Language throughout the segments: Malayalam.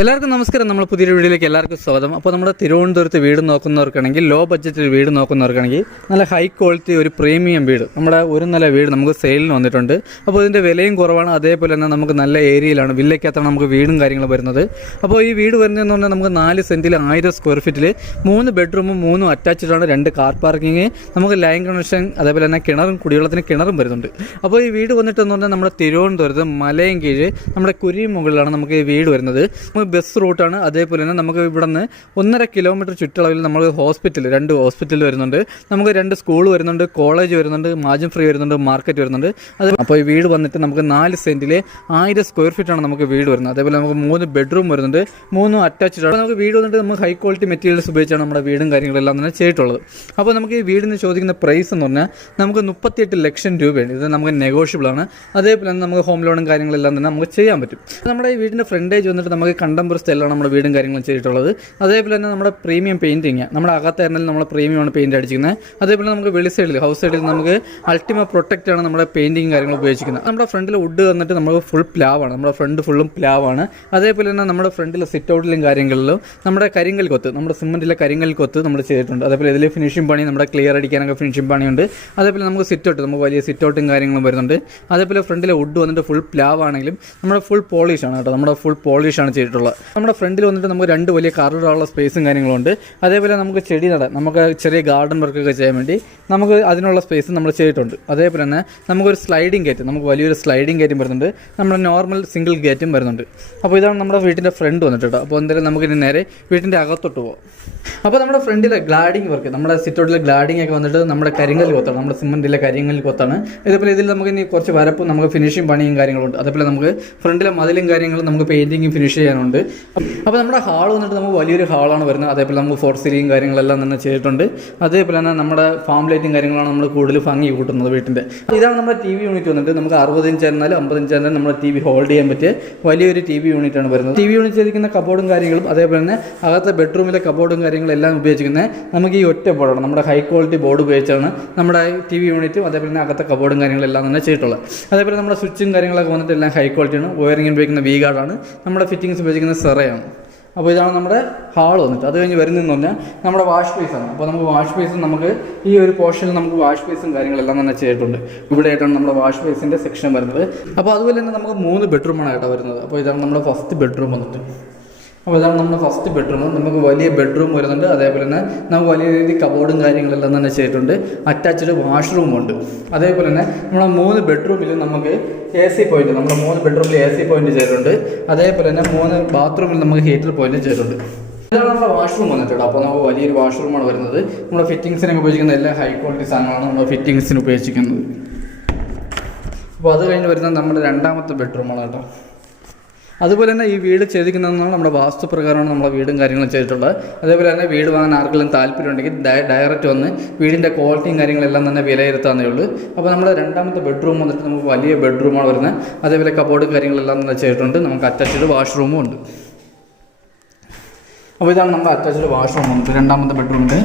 എല്ലാവർക്കും നമസ്കാരം. നമ്മൾ പുതിയൊരു വീഡിയോയിലേക്ക് എല്ലാവർക്കും സ്വാഗതം. അപ്പോൾ നമ്മുടെ തിരുവനന്തപുരത്ത് വീട് നോക്കുന്നവർക്കാണെങ്കിൽ, ലോ ബഡ്ജറ്റിൽ വീട് നോക്കുന്നവർക്കാണെങ്കിൽ നല്ല ഹൈ ക്വാളിറ്റി ഒരു പ്രീമിയം വീട്, നമ്മുടെ ഒരു നില വീട് നമുക്ക് സെയിലിന് വന്നിട്ടുണ്ട്. അപ്പോൾ ഇതിൻ്റെ വിലയും കുറവാണ്. അതേപോലെ തന്നെ നമുക്ക് നല്ല ഏരിയയിലാണ്, വില്ലയ്ക്കകത്താണ് നമുക്ക് വീടും കാര്യങ്ങളും വരുന്നത്. അപ്പോൾ ഈ വീട് വരുന്നതെന്ന് പറഞ്ഞാൽ നമുക്ക് 4 സെൻറ്റിൽ 1000 സ്ക്വയർ ഫീറ്റിൽ 3 ബെഡ്റൂമും 3 അറ്റാച്ച്ഡാണ്, 2 കാർ പാർക്കിങ്, നമുക്ക് ലൈൻ കണക്ഷൻ, അതേപോലെ തന്നെ കിണറും, കുടിവെള്ളത്തിന് കിണറും വരുന്നുണ്ട്. അപ്പോൾ ഈ വീട് വന്നിട്ടെന്ന് പറഞ്ഞാൽ നമ്മുടെ തിരുവനന്തപുരത്ത് മലയും കീഴ് നമ്മുടെ കുരിമുകളിലാണ് നമുക്ക് ഈ വീട് വരുന്നത്. ബസ് റൂട്ടാണ്. അതേപോലെ തന്നെ നമുക്ക് ഇവിടെ നിന്ന് 1.5 കിലോമീറ്റർ ചുറ്റളവിൽ നമ്മൾ ഹോസ്പിറ്റൽ, 2 ഹോസ്പിറ്റൽ വരുന്നുണ്ട്, നമുക്ക് 2 സ്കൂൾ വരുന്നുണ്ട്, കോളേജ് വരുന്നുണ്ട്, മാജം ഫ്രീ വരുന്നുണ്ട്, മാർക്കറ്റ് വരുന്നുണ്ട്. അത് അപ്പോൾ ഈ വീട് വന്നിട്ട് നമുക്ക് 4 സെൻറ്റിൽ 1000 സ്ക്വയർ ഫീറ്റാണ് നമുക്ക് വീട് വരുന്നത്. അതേപോലെ നമുക്ക് 3 ബെഡ്റൂം വരുന്നുണ്ട്, 3 അറ്റാച്ച്ഡ് ആണ്. നമുക്ക് വീട് വന്നിട്ട് നമുക്ക് ഹൈ ക്വാളിറ്റി മെറ്റീരിയൽസ് ഉപയോഗിച്ചാണ് നമ്മുടെ വീടും കാര്യങ്ങളെല്ലാം തന്നെ ചെയ്തിട്ടുള്ളത്. അപ്പോൾ നമുക്ക് ഈ വീടിന് ചോദിക്കുന്ന പ്രൈസ് എന്ന് പറഞ്ഞാൽ നമുക്ക് 38 ലക്ഷം രൂപയാണ്. ഇത് നമുക്ക് നെഗോഷ്യബിൾ ആണ്. അതേപോലെ തന്നെ നമുക്ക് ഹോം ലോണും കാര്യങ്ങളെല്ലാം തന്നെ നമുക്ക് ചെയ്യാൻ പറ്റും. നമ്മുടെ ഈ വീടിൻ്റെ ഫ്രണ്ടേജ് വന്നിട്ട് നമുക്ക് കണ്ടംപററി സ്റ്റൈലാണ് നമ്മുടെ വീടും കാര്യങ്ങളും ചെയ്തിട്ടുള്ളത്. അതേപോലെ തന്നെ നമ്മുടെ പ്രീമിയം പെയിൻറ്റിങ്, നമ്മുടെ അകത്തായിരുന്നാലും നമ്മൾ പ്രീമിയമാണ് പെയിൻറ്റ് അടിച്ചിരിക്കുന്നത്. അതേപോലെ നമുക്ക് വെളി സൈഡിൽ, ഹൗസ് സൈഡിൽ നമുക്ക് അൾട്ടിമ പ്രൊട്ടക്റ്റ് ആണ് നമ്മുടെ പെയിൻറ്റിങ് കാര്യങ്ങൾ ഉപയോഗിക്കുന്നത്. നമ്മുടെ ഫ്രണ്ടിൽ വുഡ് വന്നിട്ട് നമുക്ക് ഫുൾ പ്ലാവാണ്, നമ്മുടെ ഫ്രണ്ട് ഫുള്ളും പ്ലാവാണ്. അതേപോലെ തന്നെ നമ്മുടെ ഫ്രണ്ടിൽ സിറ്റ് ഔട്ടിലും കാര്യങ്ങളിലും നമ്മുടെ കരിങ്കൽ കൊത്ത്, നമ്മുടെ സിമെൻറ്റിലെ കരിങ്കൽ കൊത്ത് നമ്മൾ ചെയ്തിട്ടുണ്ട്. അതേപോലെ ഇതിൽ ഫിനിഷിംഗ് പണി, നമ്മുടെ ക്ലിയർ അടിക്കാനൊക്കെ ഫിനിഷിംഗ് പണിയുണ്ട്. അതേപോലെ നമുക്ക് സിറ്റ് ഔട്ട്, നമുക്ക് വലിയ സിറ്റ് ഔട്ടും കാര്യങ്ങളും വരുന്നുണ്ട്. അതേപോലെ ഫ്രണ്ടിലെ വുഡ് വന്നിട്ട് ഫുൾ പ്ലാവ് ആണെങ്കിലും നമ്മുടെ ഫുൾ പോളിഷാണ് കേട്ടോ, നമ്മുടെ ഫുൾ പോളിഷാണ് ചെയ്തിട്ടുള്ളത്. നമ്മുടെ ഫ്രണ്ടിൽ വന്നിട്ട് നമുക്ക് 2 വലിയ കാറിടാനുള്ള സ്പേസും കാര്യങ്ങളുണ്ട്. അതേപോലെ നമുക്ക് ചെടി നടാൻ, നമുക്ക് ചെറിയ ഗാർഡൻ വർക്കൊക്കെ ചെയ്യാൻ വേണ്ടി നമുക്ക് അതിനുള്ള സ്പേസ് നമ്മൾ ചെയ്തിട്ടുണ്ട്. അതേപോലെ തന്നെ നമുക്കൊരു സ്ലൈഡിംഗ് ഗേറ്റ്, നമുക്ക് വലിയൊരു സ്ലൈഡിംഗ് ഗേറ്റും വരുന്നുണ്ട്, നമ്മുടെ നോർമൽ സിംഗിൾ ഗേറ്റും വരുന്നുണ്ട്. അപ്പോൾ ഇതാണ് നമ്മുടെ വീട്ടിൻ്റെ ഫ്രണ്ട് വന്നിട്ട് കേട്ടോ. അപ്പോൾ എന്തായാലും നമുക്ക് ഇനി നേരെ വീട്ടിൻ്റെ അകത്തോട്ട് പോകാം. അപ്പോൾ നമ്മുടെ ഫ്രണ്ടിലെ ഗ്ലാഡിങ് വർക്ക്, നമ്മുടെ സിറ്റൗട്ടിലെ ഗ്ലാഡിങ് ഒക്കെ വന്നിട്ട് നമ്മുടെ കരിങ്കൽ കൊത്താണ്, നമ്മുടെ സിമെൻറ്റിലെ കരിങ്കൽ കൊത്താണ്. ഇതേപോലെ ഇതിൽ നമുക്ക് ഇനി കുറച്ച് വരപ്പും നമുക്ക് ഫിനിഷിങ് പണിയും കാര്യങ്ങളുണ്ട്. അതേപോലെ നമുക്ക് ഫ്രണ്ടിലെ മതിലും കാര്യങ്ങളും നമുക്ക് പെയിൻറ്റിങ് ഫിനിഷ് ചെയ്യാനുണ്ട്. അപ്പോൾ നമ്മുടെ ഹാൾ വന്നിട്ട് നമുക്ക് വലിയൊരു ഹാളാണ് വരുന്നത്. അതേപോലെ നമുക്ക് ഫോർ സീലിംഗ് കാര്യങ്ങളെല്ലാം തന്നെ ചെയ്തിട്ടുണ്ട്. അതേപോലെ തന്നെ നമ്മുടെ ഫാം ലൈറ്റും കാര്യങ്ങളാണ് നമ്മൾ കൂടുതൽ ഭംഗി കൂട്ടുന്നത് വീട്ടിൻ്റെ. ഇതാണ് നമ്മുടെ TV യൂണിറ്റ് വന്നിട്ട് നമുക്ക് 60 ഇഞ്ച് ആയിരുന്നാലും 50 ഇഞ്ച് ആയിരുന്നാലും നമ്മുടെ TV ഹോൾഡ് ചെയ്യാൻ പറ്റിയ വലിയൊരു TV യൂണിറ്റാണ് വരുന്നത്. TV യൂണിറ്റ് ചെയ്തിരിക്കുന്ന കബോർഡും കാര്യങ്ങളും, അതേപോലെ തന്നെ അകത്തെ ബെഡ്റൂമിലെ കബോർഡും കാര്യങ്ങളെല്ലാം ഉപയോഗിച്ചിരിക്കുന്നത് നമുക്ക് ഈ ഒറ്റ ബോർഡാണ്, നമ്മുടെ ഹൈ ക്വാളിറ്റി ബോർഡ് ഉപയോഗിച്ചാണ് നമ്മുടെ TV യൂണിറ്റും അതേപോലെ തന്നെ അകത്തെ കബോർഡും കാര്യങ്ങളെല്ലാം തന്നെ ചെയ്തിട്ടുള്ളത്. അതേപോലെ നമ്മുടെ സ്വിച്ചും കാര്യങ്ങളൊക്കെ വന്നിട്ട് എല്ലാം ഹൈ ക്വാളിറ്റിയാണ്. വയറിംഗ് ഉപയോഗിക്കുന്ന V ഗാർഡാണ്, നമ്മുടെ ഫിറ്റിങ്സ് ഉപയോഗിക്കുന്ന സെറയാണ്. അപ്പോൾ ഇതാണ് നമ്മുടെ ഹാൾ വന്നിട്ട്. അത് കഴിഞ്ഞ് വരുന്നതെന്ന് പറഞ്ഞാൽ നമ്മുടെ വാഷ് ബേസാണ്. അപ്പോൾ നമുക്ക് വാഷ് ബേസും നമുക്ക് ഈ ഒരു പോർഷനിൽ നമുക്ക് വാഷ് ബേസും കാര്യങ്ങളെല്ലാം തന്നെ ചെയ്തിട്ടുണ്ട്. ഇവിടെ ആയിട്ടാണ് നമ്മുടെ വാഷ് ബേസിൻ്റെ സെക്ഷൻ വരുന്നത്. അപ്പോൾ അതുപോലെ തന്നെ നമുക്ക് 3 ബെഡ്റൂമാണ് ആയിട്ടാണ് വരുന്നത്. അപ്പോൾ ഇതാണ് നമ്മുടെ ഫസ്റ്റ് ബെഡ്റൂം വന്നിട്ട്. അപ്പോൾ ഇതാണ് നമ്മുടെ ഫസ്റ്റ് ബെഡ്റൂം. നമുക്ക് വലിയ ബെഡ്റൂം വരുന്നുണ്ട്. അതേപോലെ തന്നെ നമുക്ക് വലിയ രീതിയിൽ കബോർഡും കാര്യങ്ങളെല്ലാം തന്നെ ചെയ്തിട്ടുണ്ട്. അറ്റാച്ച്ഡ് വാഷ്റൂമുണ്ട്. അതേപോലെ തന്നെ നമ്മുടെ 3 ബെഡ്റൂമിൽ നമുക്ക് AC പോയിന്റ്, നമ്മുടെ 3 ബെഡ്റൂമിൽ AC പോയിന്റ് ചെയ്തിട്ടുണ്ട്. അതേപോലെ തന്നെ 3 ബാത്റൂമിൽ നമുക്ക് ഹീറ്റർ പോയിന്റ് ചെയ്തിട്ടുണ്ട്. ഇതാണ് നമ്മുടെ വാഷ്റൂം വന്നിട്ടുണ്ട്. അപ്പോൾ നമുക്ക് വലിയൊരു വാഷ്റൂമാണ് വരുന്നത്. നമ്മുടെ ഫിറ്റിങ്സിനൊക്കെ ഉപയോഗിക്കുന്ന എല്ലാ ഹൈ ക്വാളിറ്റി സാധനങ്ങളാണ് നമ്മൾ ഫിറ്റിങ്സിന് ഉപയോഗിച്ചിരിക്കുന്നത്. അപ്പോൾ അത് കഴിഞ്ഞ് വരുന്നത് നമ്മുടെ 2ാമത്തെ ബെഡ്റൂമാണ് കേട്ടോ. അതുപോലെ തന്നെ ഈ വീട് ചെയ്തിരിക്കുന്നതെന്നാണ് നമ്മുടെ വാസ്തുപ്രകാരമാണ് നമ്മുടെ വീടും കാര്യങ്ങളും ചെയ്തിട്ടുള്ളത്. അതേപോലെ തന്നെ വീട് വാങ്ങാൻ ആർക്കെങ്കിലും താല്പര്യമുണ്ടെങ്കിൽ ഡയറക്റ്റ് വന്ന് വീടിൻ്റെ ക്വാളിറ്റിയും കാര്യങ്ങളെല്ലാം തന്നെ വിലയിരുത്താവുന്നേ ഉള്ളൂ. അപ്പോൾ നമ്മുടെ 2ാമത്തെ ബെഡ്റൂം വന്നിട്ട് നമുക്ക് വലിയ ബെഡ്റൂമാണ് വരുന്നത്. അതേപോലെ കബോർഡ് കാര്യങ്ങളെല്ലാം തന്നെ ചെയ്തിട്ടുണ്ട്. നമുക്ക് അറ്റാച്ച്ഡ് വാഷ്റൂമും ഉണ്ട്. അപ്പോൾ ഇതാണ് നമ്മുടെ അറ്റാച്ച്ഡ് വാഷ്റൂം വന്നിട്ട് 2ാമത്തെ ബെഡ്റൂമിൻ്റെ.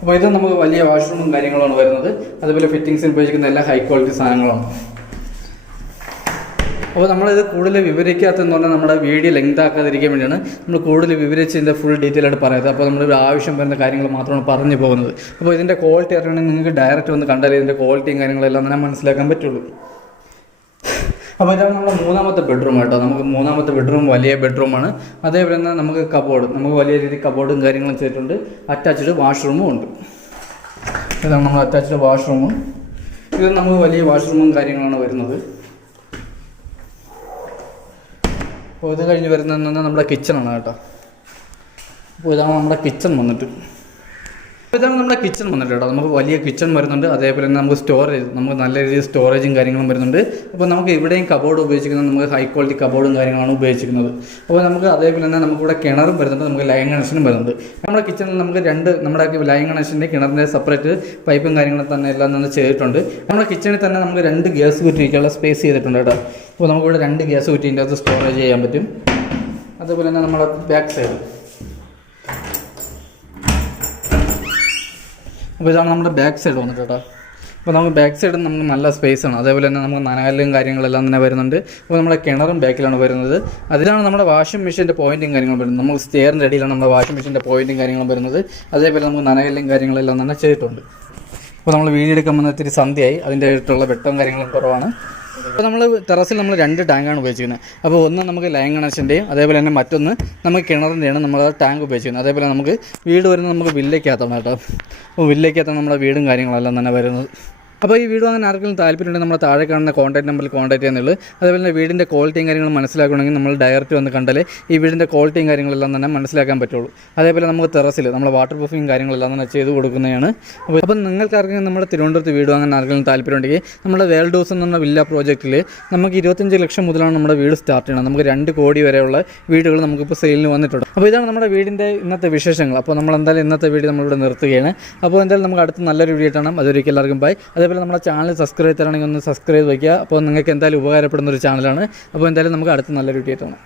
അപ്പോൾ ഇത് നമുക്ക് വലിയ വാഷ്റൂമും കാര്യങ്ങളാണ് വരുന്നത്. അതുപോലെ ഫിറ്റിങ്സിന് ഉപയോഗിക്കുന്ന എല്ലാ ഹൈ ക്വാളിറ്റി സാധനങ്ങളാണ്. അപ്പോൾ നമ്മളിത് കൂടുതൽ വിവരിക്കാത്തതെന്ന് പറഞ്ഞാൽ നമ്മുടെ വീഡിയോ ലെങ്ത് ആക്കാതിരിക്കാൻ വേണ്ടിയാണ് നമ്മൾ കൂടുതൽ വിവരിച്ച് ഇതിൻ്റെ ഫുൾ ഡീറ്റെയിൽ ആയിട്ട് പറയുന്നത്. അപ്പോൾ നമ്മൾ ആവശ്യം വരുന്ന കാര്യങ്ങൾ മാത്രമാണ് പറഞ്ഞു പോകുന്നത്. അപ്പോൾ ഇതിൻ്റെ ക്വാളിറ്റി അറിയണമെങ്കിൽ നിങ്ങൾക്ക് ഡയറക്റ്റ് വന്ന് കണ്ടാലേ ഇതിൻ്റെ ക്വാളിറ്റിയും കാര്യങ്ങളെല്ലാം തന്നെ മനസ്സിലാക്കാൻ പറ്റുള്ളൂ. അപ്പോൾ ഇതാണ് നമ്മുടെ 3ാമത്തെ ബെഡ്റൂം കേട്ടോ. നമുക്ക് 3ാമത്തെ ബെഡ്റൂം വലിയ ബെഡ്റൂമാണ്. അതേപോലെ തന്നെ നമുക്ക് കബോർഡ്, നമുക്ക് വലിയ രീതിയിൽ കബോർഡും കാര്യങ്ങളും ചെയ്തിട്ടുണ്ട്. അറ്റാച്ച്ഡ് വാഷ്റൂമും ഉണ്ട്. ഇതാണ് നമ്മൾ അറ്റാച്ച്ഡ് വാഷ്റൂമും. ഇത് നമുക്ക് വലിയ വാഷ്റൂമും കാര്യങ്ങളാണ് വരുന്നത്. അപ്പോൾ ഇത് കഴിഞ്ഞ് വരുന്നതെന്ന് നമ്മുടെ കിച്ചണാണ് കേട്ടോ. അപ്പോൾ ഇതാണ് നമ്മുടെ കിച്ചൺ വന്നിട്ട്. ഇതാണ് നമ്മുടെ കിച്ചൺ വന്നിട്ട് കേട്ടോ. നമുക്ക് വലിയ കിച്ചൺ വരുന്നുണ്ട്. അതേപോലെ തന്നെ നമുക്ക് സ്റ്റോറേജ്, നമുക്ക് നല്ല രീതിയിൽ സ്റ്റോറേജും കാര്യങ്ങളും വരുന്നുണ്ട്. അപ്പോൾ നമുക്ക് ഇവിടെയും കബോർഡ് ഉപയോഗിച്ചിരിക്കുന്നത് നമുക്ക് ഹൈ ക്വാളിറ്റി കബോർഡും കാര്യങ്ങളാണ് ഉപയോഗിച്ചിരിക്കുന്നത്. അപ്പോൾ നമുക്ക് അതേപോലെ തന്നെ നമുക്കിവിടെ കിണറും വരുന്നുണ്ട്, നമുക്ക് ലൈൻ കണക്ഷനും വരുന്നുണ്ട്. നമ്മുടെ കിച്ചണിൽ നമുക്ക് 2 നമ്മുടെ ലൈൻ കണക്ഷൻ്റെ കിണറിൻ്റെ സെപ്പറേറ്റ് പൈപ്പും കാര്യങ്ങളും തന്നെ എല്ലാം തന്നെ ചെയ്തിട്ടുണ്ട്. നമ്മുടെ കിച്ചണിൽ തന്നെ നമുക്ക് 2 ഗ്യാസ് കുറ്റിക്കുള്ള സ്പേസ് ചെയ്തിട്ടുണ്ട് കേട്ടോ. അപ്പോൾ നമുക്കിവിടെ 2 ഗ്യാസ് കുറ്റീൻ്റെ അകത്ത് സ്റ്റോറേജ് ചെയ്യാൻ പറ്റും. അതുപോലെ തന്നെ നമ്മുടെ ബാക്ക് സൈഡ്, അപ്പോൾ ഇതാണ് നമ്മുടെ ബാക്ക് സൈഡ് വന്നിട്ട് കേട്ടോ. അപ്പോൾ നമുക്ക് ബാക്ക് സൈഡ് നമുക്ക് നല്ല സ്പേസ് ആണ്. അതേപോലെ തന്നെ നമുക്ക് നനകല്ലും കാര്യങ്ങളെല്ലാം തന്നെ വരുന്നുണ്ട്. അപ്പോൾ നമ്മുടെ കിണറും ബാക്കിലാണ് വരുന്നത്. അതിലാണ് നമ്മുടെ വാഷിംഗ് മെഷീൻ്റെ പോയിന്റും കാര്യങ്ങളും വരുന്നത്. നമുക്ക് സ്റ്റെയറിൻ്റെ അടിയിലാണ് നമ്മുടെ വാഷിംഗ് മെഷീൻ്റെ പോയിന്റും കാര്യങ്ങളും വരുന്നത്. അതേപോലെ നമുക്ക് നനകല്ലും കാര്യങ്ങളെല്ലാം തന്നെ ചെയ്തിട്ടുണ്ട്. അപ്പോൾ നമ്മൾ വീഡിയോ എടുക്കുമ്പോൾ ഇത്തിരി സന്ധ്യയായി, അതിൻ്റെ ആയിട്ടുള്ള വെട്ടവും കാര്യങ്ങളും കുറവാണ്. അപ്പോൾ നമ്മൾ ടെറസിൽ നമ്മൾ 2 ടാങ്കാണ് ഉപയോഗിച്ചിരിക്കുന്നത്. അപ്പോൾ ഒന്ന് നമുക്ക് ലൈൻ കണക്ഷൻ്റെയും അതേപോലെ തന്നെ മറ്റൊന്ന് നമുക്ക് കിണറിൻ്റെയാണ് നമ്മൾ ടാങ്ക് ഉപയോഗിച്ചിരിക്കുന്നത്. അതേപോലെ നമുക്ക് വീട് വരുന്നത് നമുക്ക് വില്ലയ്ക്കകത്താണ് കേട്ടോ. അപ്പോൾ വില്ലയ്ക്കകത്താണ് നമ്മുടെ വീടും കാര്യങ്ങളെല്ലാം തന്നെ വരുന്നത്. അപ്പോൾ ഈ വീട് അങ്ങനെ ആർക്കെങ്കിലും താല്പര്യമുണ്ടെങ്കിൽ നമ്മൾ താഴെ കാണുന്ന കോൺടാക്ട് നമ്പറിൽ കോൺടാക്ട് ചെയ്യുന്നുള്ളൂ. അതേപോലെ തന്നെ വീടിൻ്റെ ക്വാളിറ്റിയും കാര്യങ്ങളും മനസ്സിലാക്കണമെങ്കിൽ നമ്മൾ ഡയറക്റ്റ് വന്ന് കണ്ടാലേ ഈ വീടിൻ്റെ ക്വാളിറ്റിയും കാര്യങ്ങളെല്ലാം തന്നെ മനസ്സിലാക്കാൻ പറ്റുള്ളൂ. അതേപോലെ നമുക്ക് ടെറസിൽ നമ്മൾ വാട്ടർ പ്രൂഫിങ് കാര്യങ്ങളെല്ലാം തന്നെ ചെയ്ത് കൊടുക്കുന്നതാണ്. അപ്പോൾ നിങ്ങൾക്ക് ആർക്കെങ്കിലും നമ്മുടെ തിരുവനന്തപുരത്ത് വീട് വാങ്ങാൻ ആർക്കെങ്കിലും താല്പര്യമുണ്ടെങ്കിൽ നമ്മുടെ വേൾഡ് ഹൗസ് എന്ന വില്ല പ്രോജക്റ്റിൽ നമുക്ക് 25 ലക്ഷം മുതലാണ് നമ്മുടെ വീട് സ്റ്റാർട്ട് ചെയ്യണം. നമുക്ക് 2 കോടി വരെയുള്ള വീടുകൾ നമുക്കിപ്പോൾ സെയിലിന് വന്നിട്ടുണ്ട്. അപ്പോൾ ഇതാണ് നമ്മുടെ വീടിൻ്റെ ഇന്നത്തെ വിശേഷങ്ങൾ. അപ്പോൾ നമ്മൾ എന്തായാലും ഇന്നത്തെ വീഡിയോ നമ്മളിവിടെ നിർത്തുകയാണ്. അപ്പോൾ എന്തായാലും നമുക്ക് അടുത്ത നല്ലൊരു വീഡിയോ കാണാം. അതൊരിക്കൽ എല്ലാവർക്കും ബൈ. അതേപോലെ നമ്മുടെ ചാനൽ സബ്സ്ക്രൈബ് ചെയ്തിട്ടാണെങ്കിൽ ഒന്ന് സബ്സ്ക്രൈബ് വയ്ക്കുക. അപ്പോൾ നിങ്ങൾക്ക് എന്തായാലും ഉപകാരപ്പെടുന്ന ഒരു ചാനലാണ്. അപ്പോൾ എന്തായാലും നമുക്ക് അടുത്ത നല്ലൊരു വീഡിയോ കാണാം.